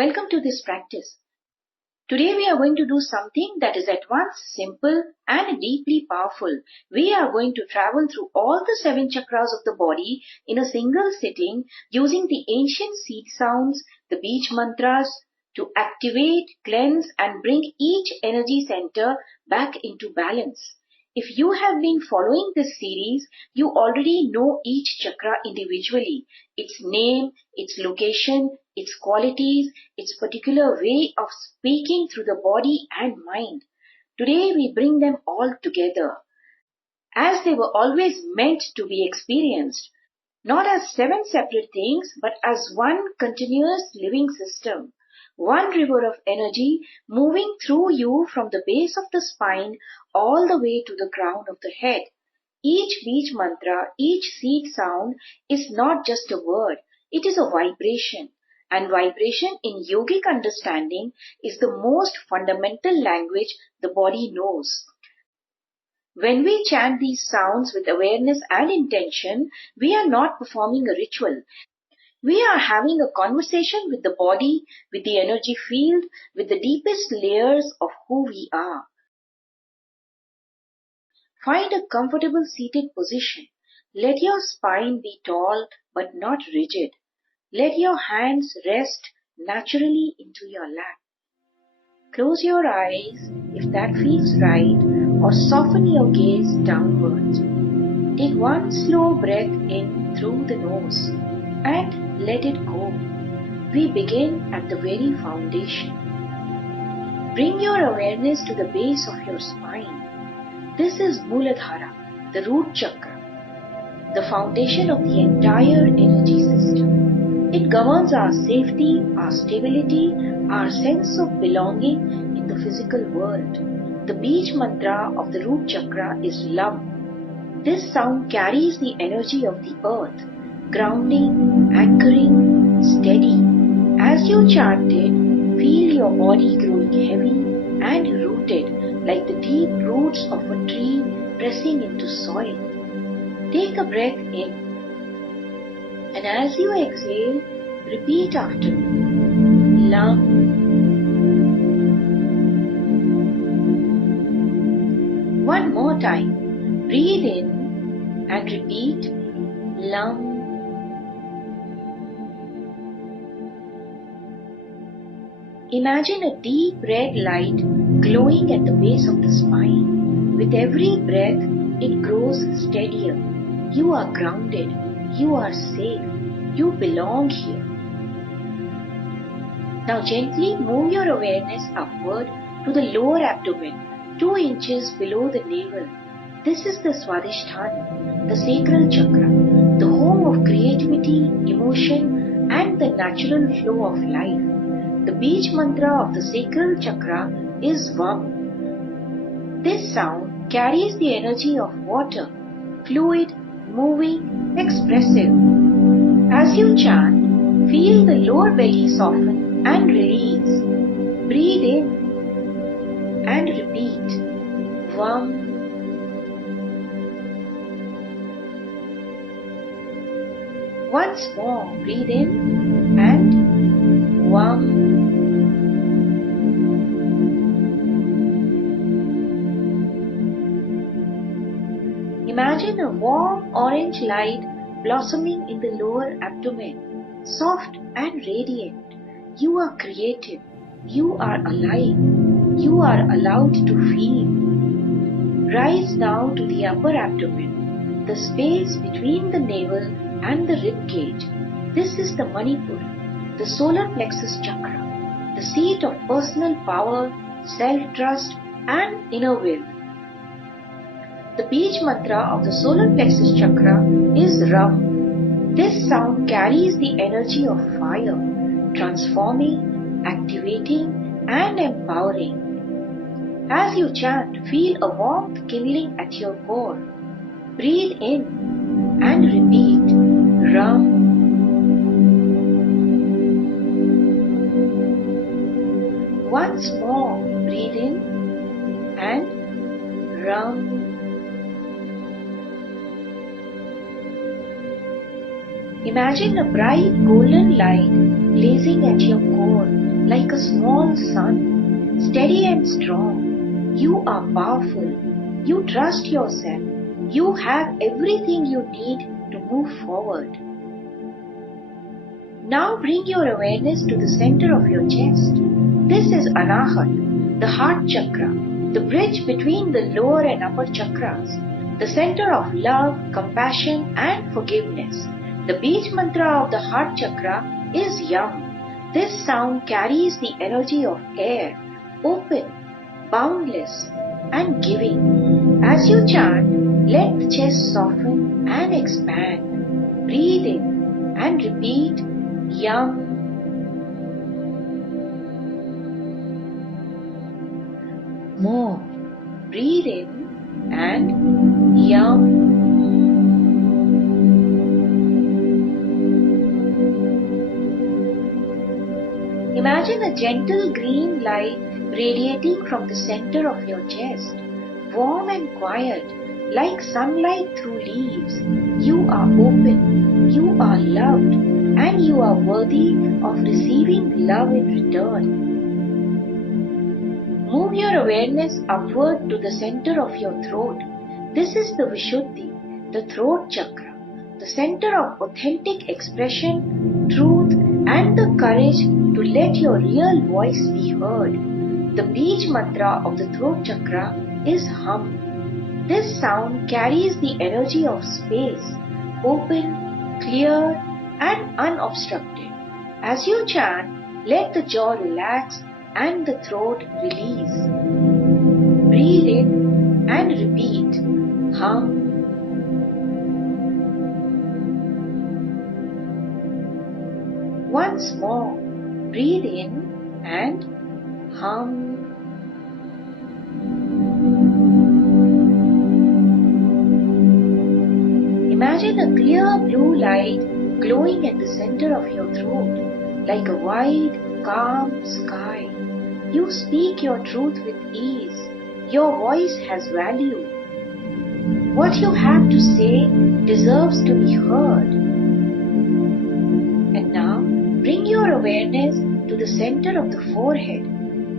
Welcome to this practice. Today we are going to do something that is at once simple and deeply powerful. We are going to travel through all the 7 chakras of the body in a single sitting using the ancient seed sounds, the beej mantras, to activate, cleanse and bring each energy center back into balance. If you have been following this series, you already know each chakra individually, its name, its location, its qualities, its particular way of speaking through the body and mind. Today we bring them all together, as they were always meant to be experienced, not as 7 separate things, but as one continuous living system. One river of energy moving through you from the base of the spine all the way to the crown of the head. Each beej mantra, each seed sound is not just a word, it is a vibration. And vibration in yogic understanding is the most fundamental language the body knows. When we chant these sounds with awareness and intention, we are not performing a ritual. We are having a conversation with the body, with the energy field, with the deepest layers of who we are. Find a comfortable seated position. Let your spine be tall but not rigid. Let your hands rest naturally into your lap. Close your eyes if that feels right, or soften your gaze downwards. Take one slow breath in through the nose and let it go. We begin at the very foundation. Bring your awareness to the base of your spine. This is Mooladhara, the root chakra, the foundation of the entire energy system. It governs our safety, our stability, our sense of belonging in the physical world. The beej mantra of the root chakra is Lam. This sound carries the energy of the earth, grounding, anchoring, steady. As you chant it, feel your body growing heavy and rooted like the deep roots of a tree pressing into soil. Take a breath in, and as you exhale, repeat after me. Lam. One more time. Breathe in and repeat Lam. Imagine a deep red light glowing at the base of the spine. With every breath, it grows steadier. You are grounded. You are safe. You belong here. Now gently move your awareness upward to the lower abdomen, 2 inches below the navel. This is the Swadhisthana, the sacral chakra, the home of creativity, emotion, and the natural flow of life. The beej mantra of the sacral chakra is Vam. This sound carries the energy of water, fluid, moving, expressive. As you chant, feel the lower belly soften and release. Breathe in and repeat Vam. Once more, breathe in and Vam. Imagine a warm orange light blossoming in the lower abdomen, soft and radiant. You are creative. You are alive. You are allowed to feel. Rise now to the upper abdomen, the space between the navel and the rib cage. This is the Manipur, the solar plexus chakra, the seat of personal power, self-trust and inner will. The beej mantra of the solar plexus chakra is Ram. This sound carries the energy of fire, transforming, activating and empowering. As you chant, feel a warmth kindling at your core. Breathe in and repeat Ram. Once more, breathe in and Ram. Imagine a bright golden light blazing at your core, like a small sun, steady and strong. You are powerful. You trust yourself. You have everything you need to move forward. Now bring your awareness to the center of your chest. This is Anahat, the heart chakra, the bridge between the lower and upper chakras, the center of love, compassion and forgiveness. The beej mantra of the heart chakra is Yam. This sound carries the energy of air, open, boundless and giving. As you chant, let the chest soften and expand. Breathe in and repeat Yam. More. Breathe in and Yam. Imagine a gentle green light radiating from the center of your chest, warm and quiet, like sunlight through leaves. You are open, you are loved, and you are worthy of receiving love in return. Move your awareness upward to the center of your throat. This is the Vishuddhi, the throat chakra, the center of authentic expression, truth, and the courage to let your real voice be heard. The beej mantra of the throat chakra is Hum. This sound carries the energy of space, open, clear, and unobstructed. As you chant, let the jaw relax and the throat release. Breathe in and repeat Hum. Once more, breathe in and hum. Imagine a clear blue light glowing at the center of your throat, like a wide, calm sky. You speak your truth with ease. Your voice has value. What you have to say deserves to be heard. And now, bring your awareness to the center of the forehead,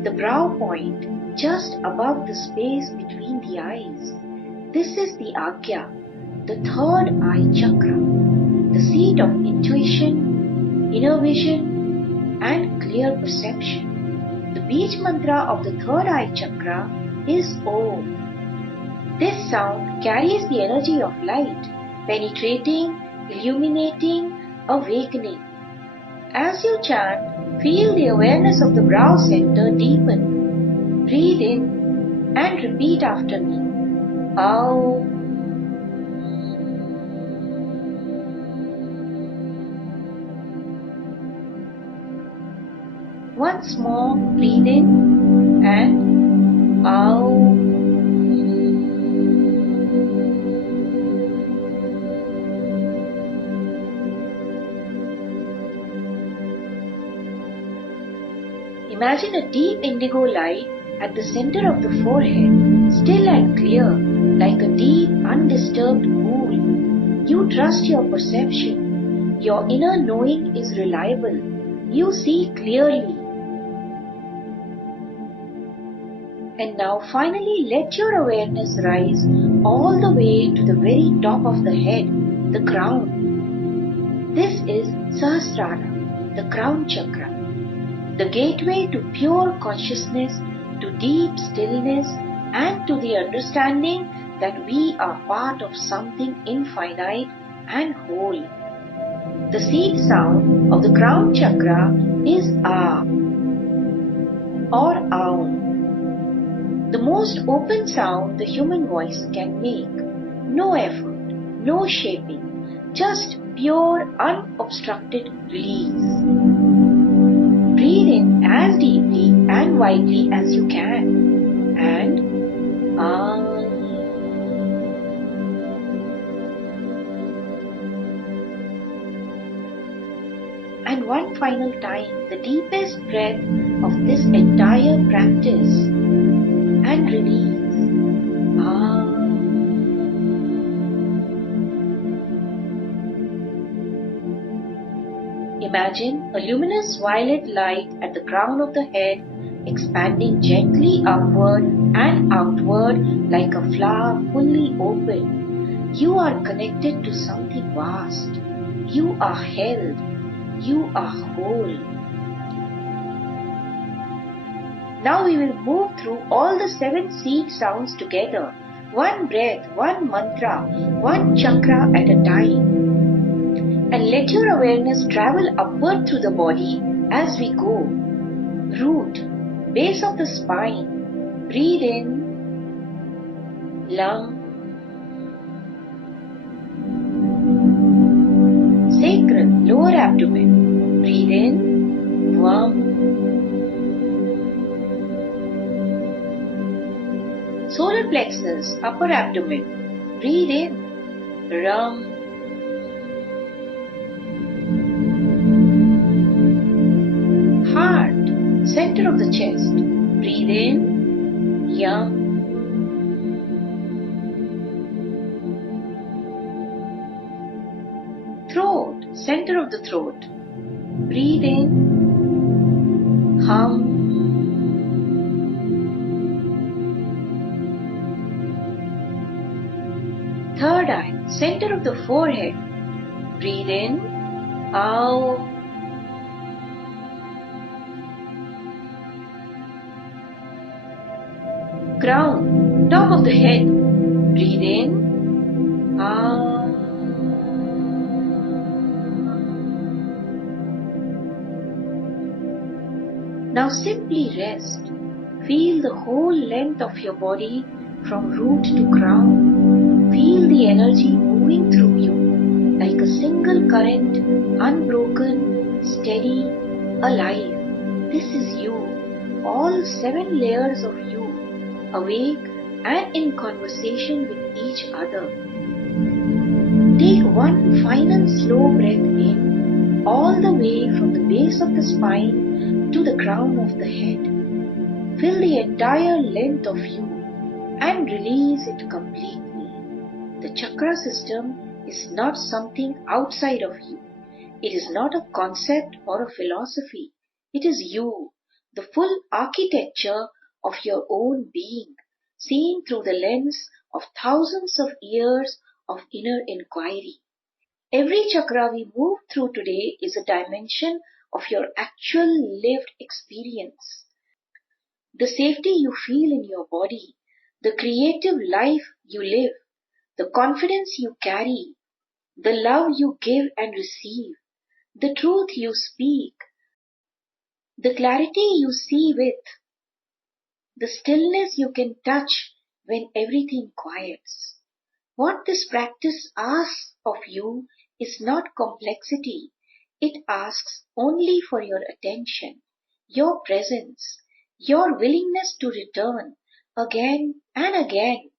the brow point, just above the space between the eyes. This is the Agya, the third eye chakra, the seat of intuition, inner vision, and clear perception. The beej mantra of the third eye chakra is Om. This sound carries the energy of light, penetrating, illuminating, awakening. As you chant, feel the awareness of the brow center deepen. Breathe in and repeat after me. Aum. Once more, breathe in and Aum. Imagine a deep indigo light at the center of the forehead, still and clear, like a deep, undisturbed pool. You trust your perception. Your inner knowing is reliable. You see clearly. And now finally let your awareness rise all the way to the very top of the head, the crown. This is Sahasrara, the crown chakra, the gateway to pure consciousness, to deep stillness, and to the understanding that we are part of something infinite and whole. The seed sound of the crown chakra is A or Aum, the most open sound the human voice can make. No effort, no shaping, just pure unobstructed release. Breathe in as deeply and widely as you can and And one final time, the deepest breath of this entire practice and release. Imagine a luminous violet light at the crown of the head, expanding gently upward and outward like a flower fully open. You are connected to something vast. You are held. You are whole. Now we will move through all the 7 seed sounds together. One breath, one mantra, one chakra at a time. And let your awareness travel upward through the body as we go. Root, base of the spine. Breathe in. Lung. Sacral, lower abdomen. Breathe in. Worm. Solar plexus, upper abdomen. Breathe in. Rum. Heart, center of the chest. Breathe in. Yum. Throat, center of the throat. Breathe in. Hum. Third eye, center of the forehead. Breathe in. Ow. Crown, top of the head. Breathe in. Ah. Now simply rest. Feel the whole length of your body from root to crown. Feel the energy moving through you like a single current, unbroken, steady, alive. This is you, all 7 layers of you, awake and in conversation with each other. Take one final slow breath in, all the way from the base of the spine to the crown of the head. Fill the entire length of you and release it completely. The chakra system is not something outside of you. It is not a concept or a philosophy. It is you, the full architecture of your own being, seen through the lens of thousands of years of inner inquiry. Every chakra we move through today is a dimension of your actual lived experience. The safety you feel in your body, the creative life you live, the confidence you carry, the love you give and receive, the truth you speak, the clarity you see with, the stillness you can touch when everything quiets. What this practice asks of you is not complexity. It asks only for your attention, your presence, your willingness to return again and again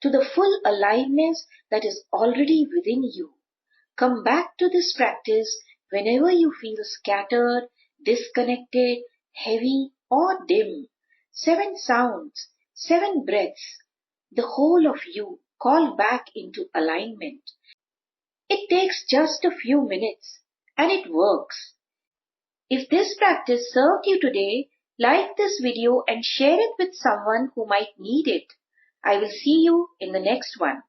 to the full aliveness that is already within you. Come back to this practice whenever you feel scattered, disconnected, heavy or dim. 7 sounds, 7 breaths, the whole of you called back into alignment. It takes just a few minutes and it works. If this practice served you today, like this video and share it with someone who might need it. I will see you in the next one.